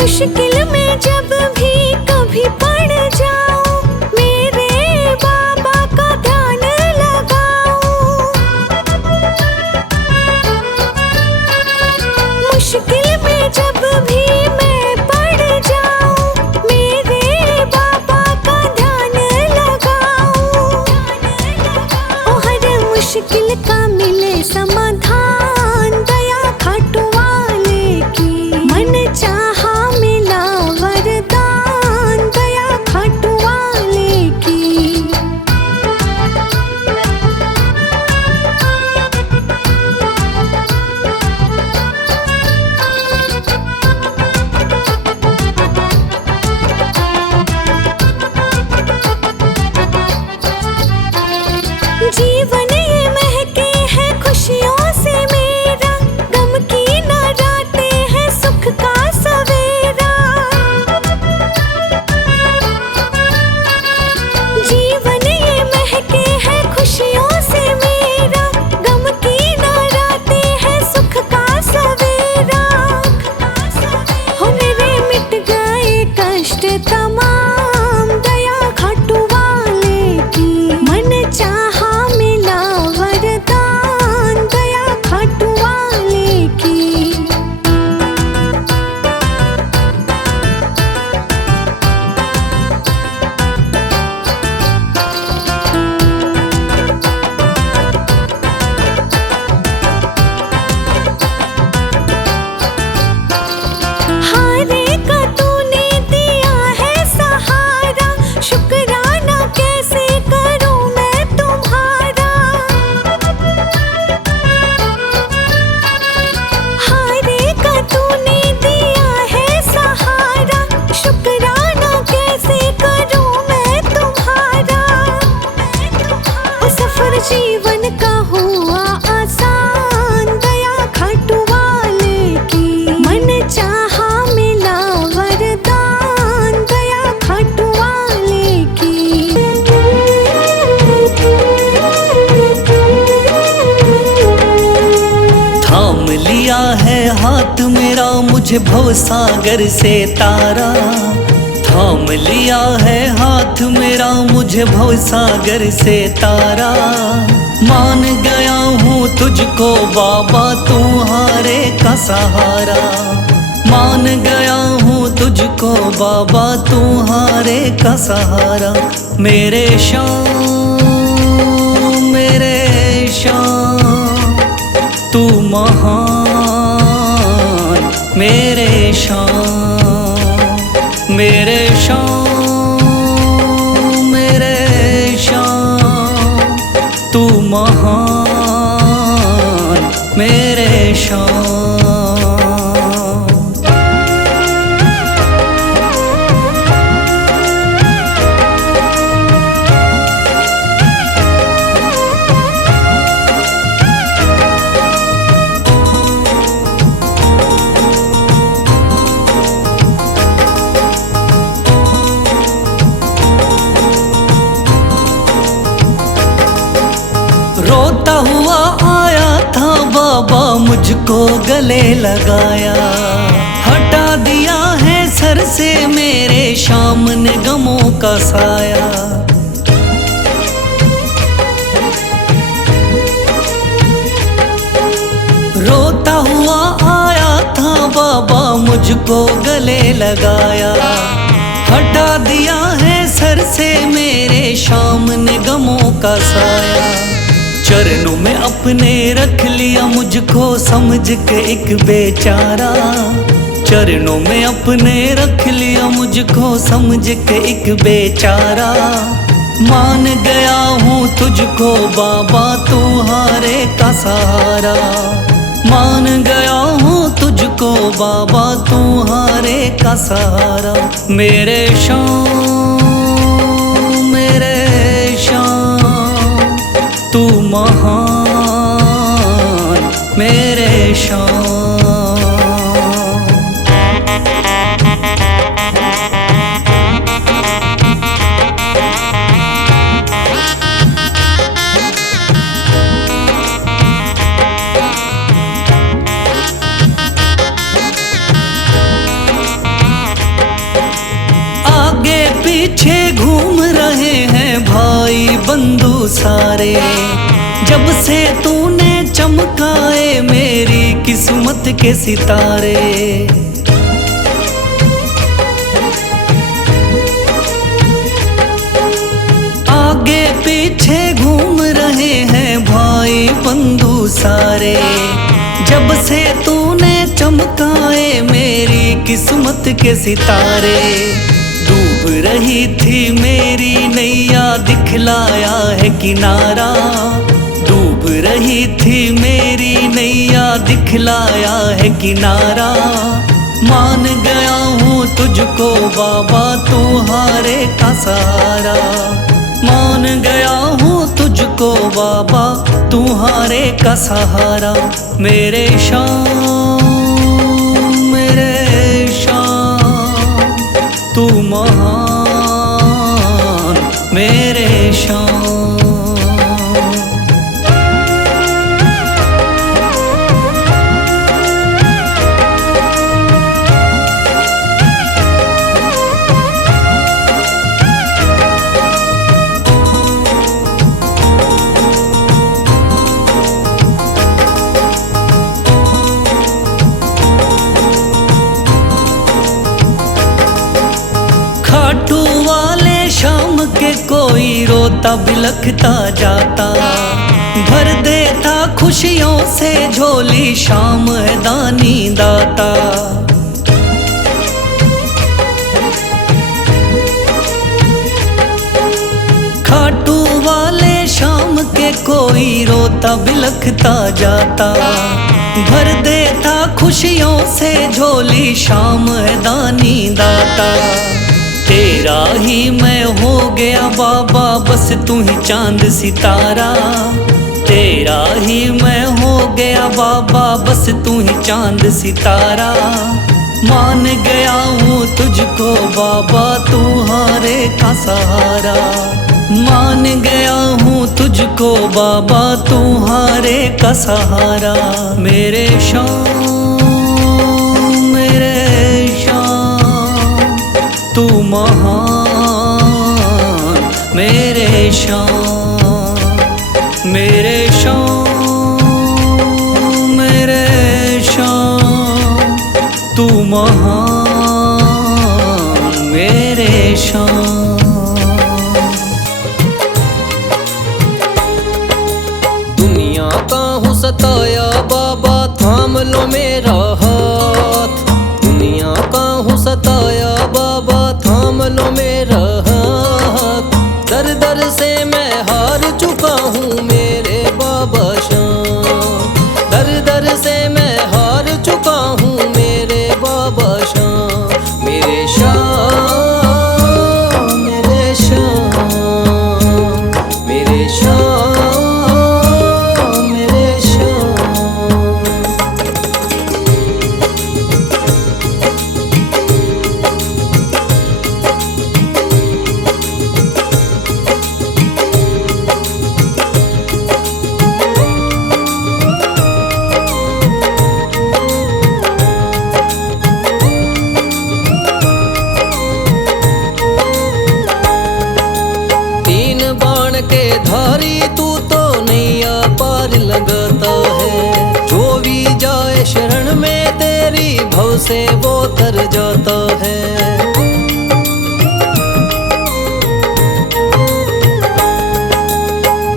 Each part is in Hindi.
मुश्किल में जब भी कभी पड़ जाऊं, मेरे बाबा का ध्यान लगाऊं। मुश्किल में जब भी मैं पड़ जाऊं, मेरे बाबा का ध्यान लगाऊं। ओ हर मुश्किल का मिले समाधान, दया खाटू वाले की। मन चाहा मिला वरदान, दया खाटू वाले की। जीवन ये महके है खुशियों से मेरा, गम की न रातें हैं सुख का सवेरा। जीवन ये महके है खुशियों से मेरा, गम की न रातें हैं सुख का सवेरा। हो मेरे मिट गए कष्ट तमाम, दया खाटू वाले की। मन चाहा मिला वरदान, दया खाटू वाले की। हारे का तूने दिया है सहारा, शुक्राना कैसे करूं मैं तुम्हारा। हारे का तूने दिया है सहारा, शुक्राना कैसे करूं मैं तुम्हारा। ओ सफर जीवन का हुआ आसान, दया खाटू वाले की। मन चाहा मिला वरदान, दया खाटू वाले की। थाम लिया है हाथ मेरा मुझे भवसागर से तारा। थाम लिया है हाथ मेरा मुझे भवसागर से तारा। मान गया हूँ तुझको बाबा तुम्हारे का सहारा। मान गया हूँ तुझको बाबा तुम्हारे का सहारा। मेरे शाम मेरे शाम तू महान, मेरे शाम मेरे शाम मेरे शाम तू महान, मेरे शाम। रोता हुआ आया था बाबा मुझको गले लगाया। हटा दिया है सर से मेरे शाम ने गमों का साया। रोता हुआ आया था बाबा मुझको गले लगाया। हटा दिया है सर से मेरे शाम ने गमों का साया। चरणों में अपने रख लिया मुझको समझ के एक बेचारा। चरणों में अपने रख लिया मुझको समझ के एक बेचारा। मान गया हूँ तुझको बाबा तुम्हारे का सहारा। मान गया हूँ तुझको बाबा तुम्हारे का सहारा। मेरे शाम मेरे शाम तू महान, मेरे शाम। सारे। जब से तूने चमकाए मेरी किस्मत के सितारे। आगे पीछे घूम रहे हैं भाई बंधु सारे। जब से तूने चमकाए मेरी किस्मत के सितारे। डूब रही थी मेरी नैया दिखलाया है किनारा। डूब रही थी मेरी नैया दिखलाया है किनारा। मान गया हूँ तुझको बाबा तुम्हारे का सहारा। मान गया हूँ तुझको बाबा तुम्हारे का सहारा। मेरे शाम तू महान मेरे शाम। खाटू वाले शाम के कोई रोता बिलखता जाता। भर देता खुशियों से झोली शाम है दानी दाता। खाटू वाले शाम के कोई रोता बिलखता जाता। भर देता खुशियों से झोली शाम है दानी दाता। तेरा ही मैं हो गया बाबा बस तू ही चांद सितारा। तेरा ही मैं हो गया बाबा बस तू ही चांद सितारा। मान गया हूँ तुझको बाबा तुम्हारे का सहारा। मान गया हूँ तुझको बाबा तुम्हारे का सहारा। मेरे शाम तू महान मेरे शाम। मेरे शाम तू महान मेरे शाम। दुनिया का हूँ सताया बाबा थाम लो मेरा हाथ। दुनिया का हूँ सताया बाबा थाम लो मेरा हाथ। दर दर से मैं हार चुका हूँ मेरे बाबा शाम। दर दर से मैं हार चुका हूँ मेरे बाबा शाम। मेरे शाम मेरे शाम मेरे शाम मेरे शाम। तीन बाण के धारी तू तो नैया पार लगाता है। जो भी जाए शरण में तेरी भव से वो तर जाता है।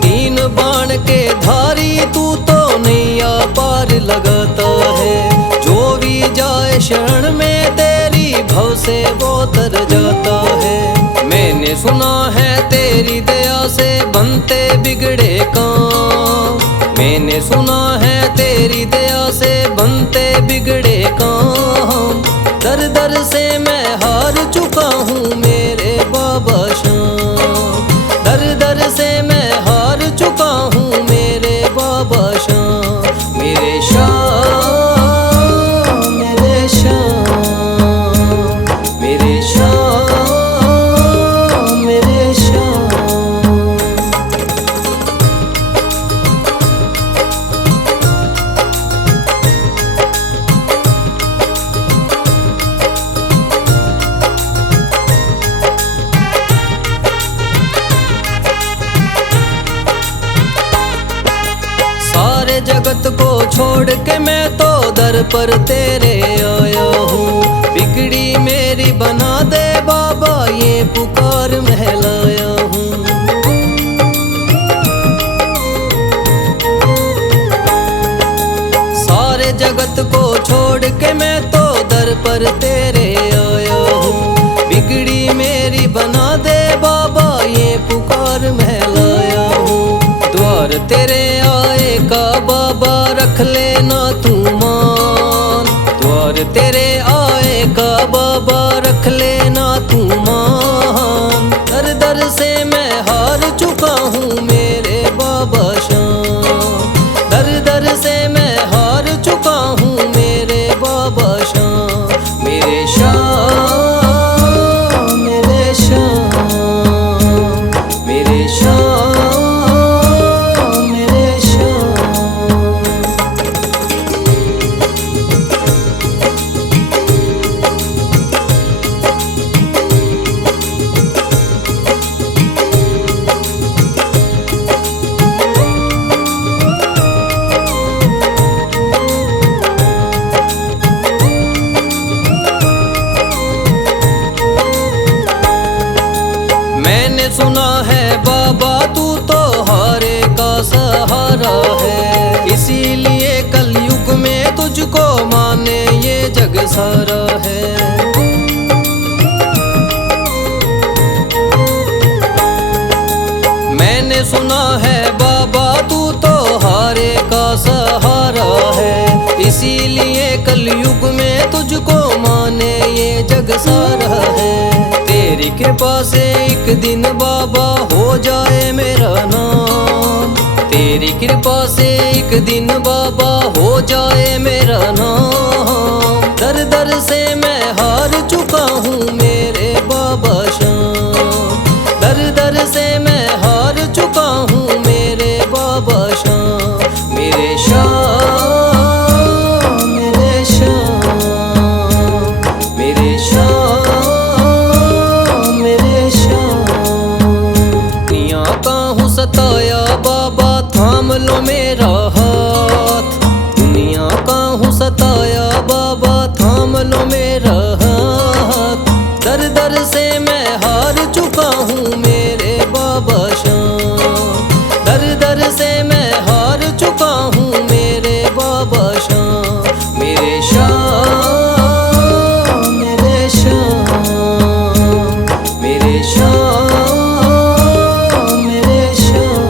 तीन बाण के धारी तू तो नैया पार लगाता है। जो भी जाए शरण में तेरी भव से वो तर जाता है। मैंने सुना है तेरी दया से बनते बिगड़े काम। मैंने सुना है तेरी दया से बनते बिगड़े काम। दर दर से मैं हार चुका हूँ मेरे बाबा शाम। दर दर से मैं हार चुका हूँ मेरे बाबा शाम। मेरे शाम मेरे शाम मेरे शाम मेरे शाम। छोड़ के मैं तो दर पर तेरे आया हूँ। बिगड़ी मेरी बना दे बाबा ये पुकार महलाया हूँ। सारे जगत को छोड़ के मैं तो दर पर तेरे आया हूँ। बिगड़ी मेरी बना दे बाबा ये पुकार महलाया हूँ। द्वार तेरे आए का बाबा रख लेना तू मान। द्वार तेरे आए का बाबा रख लेना तू मान। दर दर से मैं हार चुका हूँ मेरे बाबा शाम। दर दर से मैं हार चुका हूँ मेरे बाबा शाम। मेरे शाम मेरे शाम मेरे शाम मेरे शाम। मैंने सुना है बाबा तू तो हारे का सहारा है। इसीलिए कलयुग में तुझको माने ये जग सारा है। मैंने सुना है बाबा तू तो हारे का सहारा है। इसीलिए कलयुग में तुझको माने ये जग सारा है। तेरी कृपा से एक दिन बाबा हो जाए मेरा नाम। तेरी कृपा से एक दिन बाबा हो जाए मेरा नाम। दर दर से मैं हार चुका हूँ मेरे बाबा शाम। दर दर से मैं हार चुका हूँ मेरे बाबा शाम। मेरे शाम मेरे शाम मेरे शाम मेरे शाम। दुनिया का हूँ सताया बाबा थाम लो मेरा हाथ। दुनिया का हूँ सताया बाबा थाम लो मेरा हाथ। दर दर से मैं हार चुका हूँ मेरे बाबा शाम। दर दर से मैं हार चुका हूँ मेरे बाबा शाम। मेरे शाम मेरे शाम मेरे शाम मेरे शाम।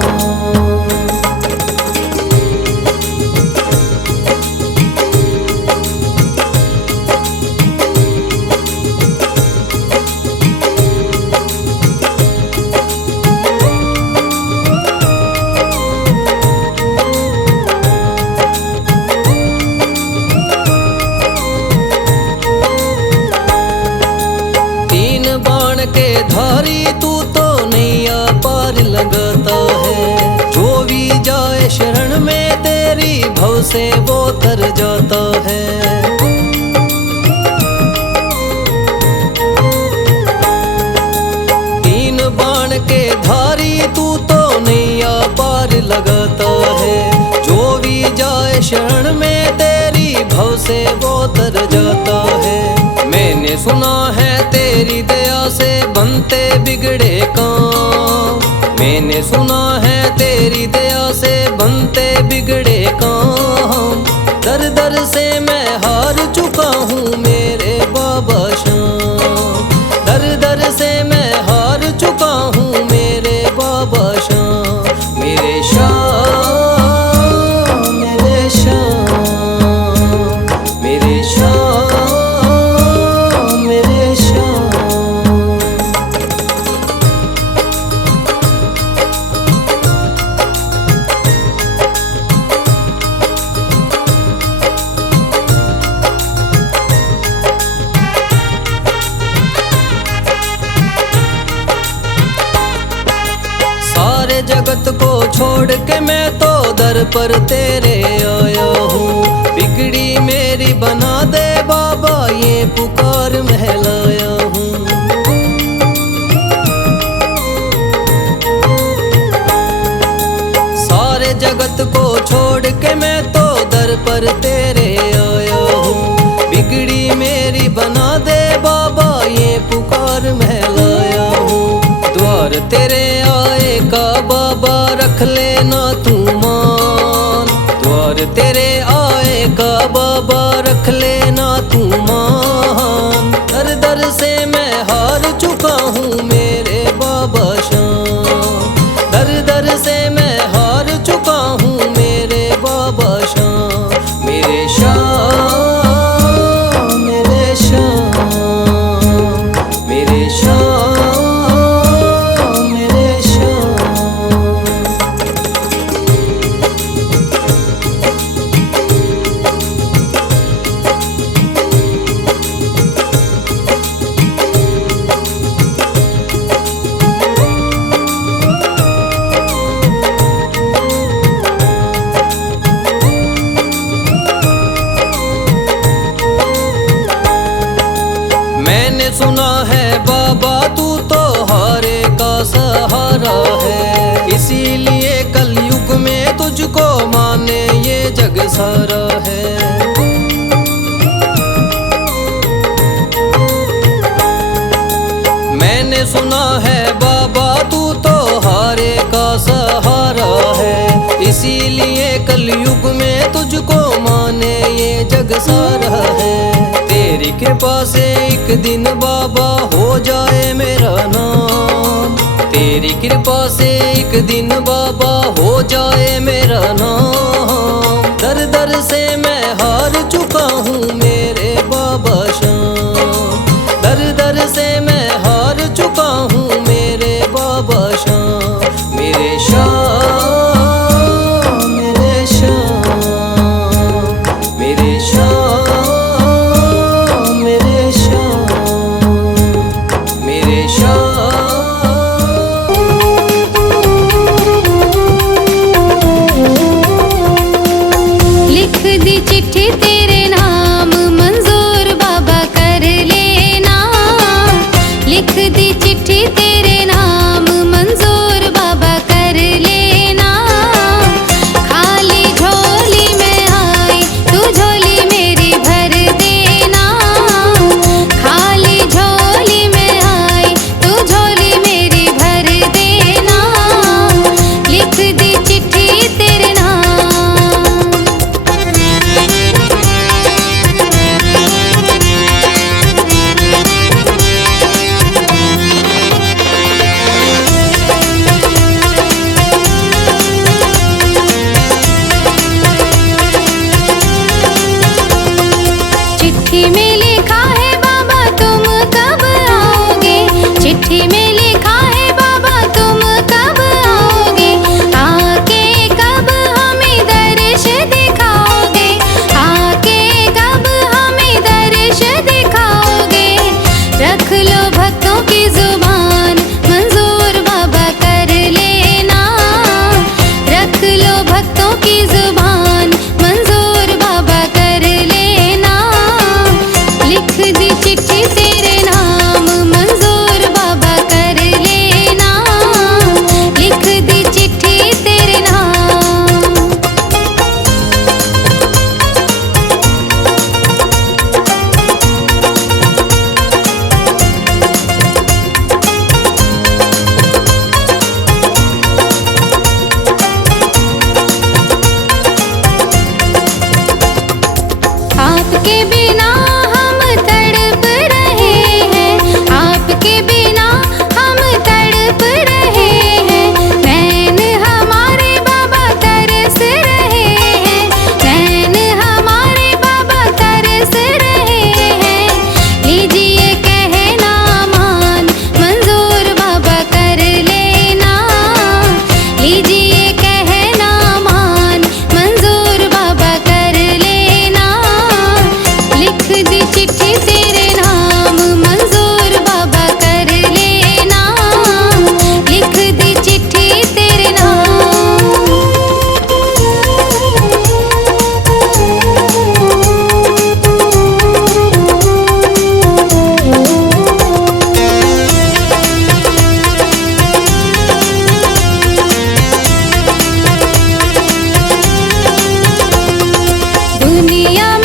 तीन बाण के धारी तू तो नैया पार लगाता है। जो भी जाए शरण में तेरी भव से वो तर जाता है। तीन बाण के धारी तू तो नैया पार लगाता है। जो भी जाए शरण में तेरी भव से वो तर जाता है। मैंने सुना है तेरी दया से बनते बिगड़े काम। मैंने सुना है तेरी दया से बनते बिगड़े काम। दर दर से मैं हार चुका हूँ मेरे बाबा शाम। दर दर से मैं हार चुका हूँ मेरे बाबा शाम। मेरे शाम मेरे शाम मेरे शाम मेरे शाम। सारे जगत को छोड़ के मैं तो दर पर तेरे आया हूँ। बिगड़ी मेरी बना दे बाबा ये पुकार महलाया हूँ। सारे जगत को छोड़ के मैं तो दर पर तेरे आया हूँ। बिगड़ी मेरी बना दे बाबा, ये पुकार मैं लाया हूँ। द्वार तेरे आए का बाबा रख लेना तू मान। द्वार तेरे आए का बाबा रख लेना तू मान। दर दर से मैं हार चुका हूँ मेरे बाबा श्याम। दर दर से मैं हार चुका हूँ मेरे बाबा श्याम। मेरे श्याम, मेरे श्याम, मेरे श्याम, मेरे श्याम। मैंने सुना है बाबा तू तो हारे का सहारा है, इसीलिए कलयुग में तुझको माने ये जग सारा है। मैंने सुना है बाबा तू तो हारे का सहारा है, इसीलिए कलयुग में तुझको माने ये जग सारा है। तेरी कृपा से एक दिन बाबा हो जाए मेरा नाम। तेरी कृपा से एक दिन बाबा हो जाए मेरा नाम। दर दर से मैं हार चुका हूँ मेरे बाबा श्याम। दर दर से मैं हार चुका हूँ मेरे बाबा श्याम। मेरे श्याम, मेरे श्याम, मेरे श्याम, मेरे श्याम, मेरे श्याम। लिख दी चिट्ठी तेरे नाम मंजूर बाबा कर लेना। लिख दी चिट्ठी तेरे नाम मंजूर बाबा कर लेना। खाली झोली में आई तू झोली मेरी भर देना। खाली झोली में आई तू झोली मेरी भर देना। लिख दी चिट्ठी तेरे नाम। चिट्ठी में लिखा है बाबा तुम कब आओगे। चिट्ठी में लिखा है बाबा तुम कब आओगे। आके कब हमें दर्श दिखाओगे। आके कब हमें दर्श दिखाओगे। रख लो भक्तों की जुबान मंजूर बाबा कर लेना। रख लो भक्तों की जुबान मंजूर बाबा कर लेना। लिख दी चिट्ठी तेरे नाम मंजूर बाबा कर लेना। लिख दी चिट्ठी तेरे नाम। आपके बिना हम तड़प रहे हैं। आपके बिना हम तड़प रहे हैं। नैन हमारे बाबा तरस रहे हैं। नैन हमारे बाबा तरस रहे हैं। लीजिए कहना मान मंजूर बाबा कर लेना। लीजिए कहना मान मंजूर बाबा कर लेना। लिख दी चिट्ठी तेरे नाम मंजूर बाबा कर लेना। लिख दी दुनिया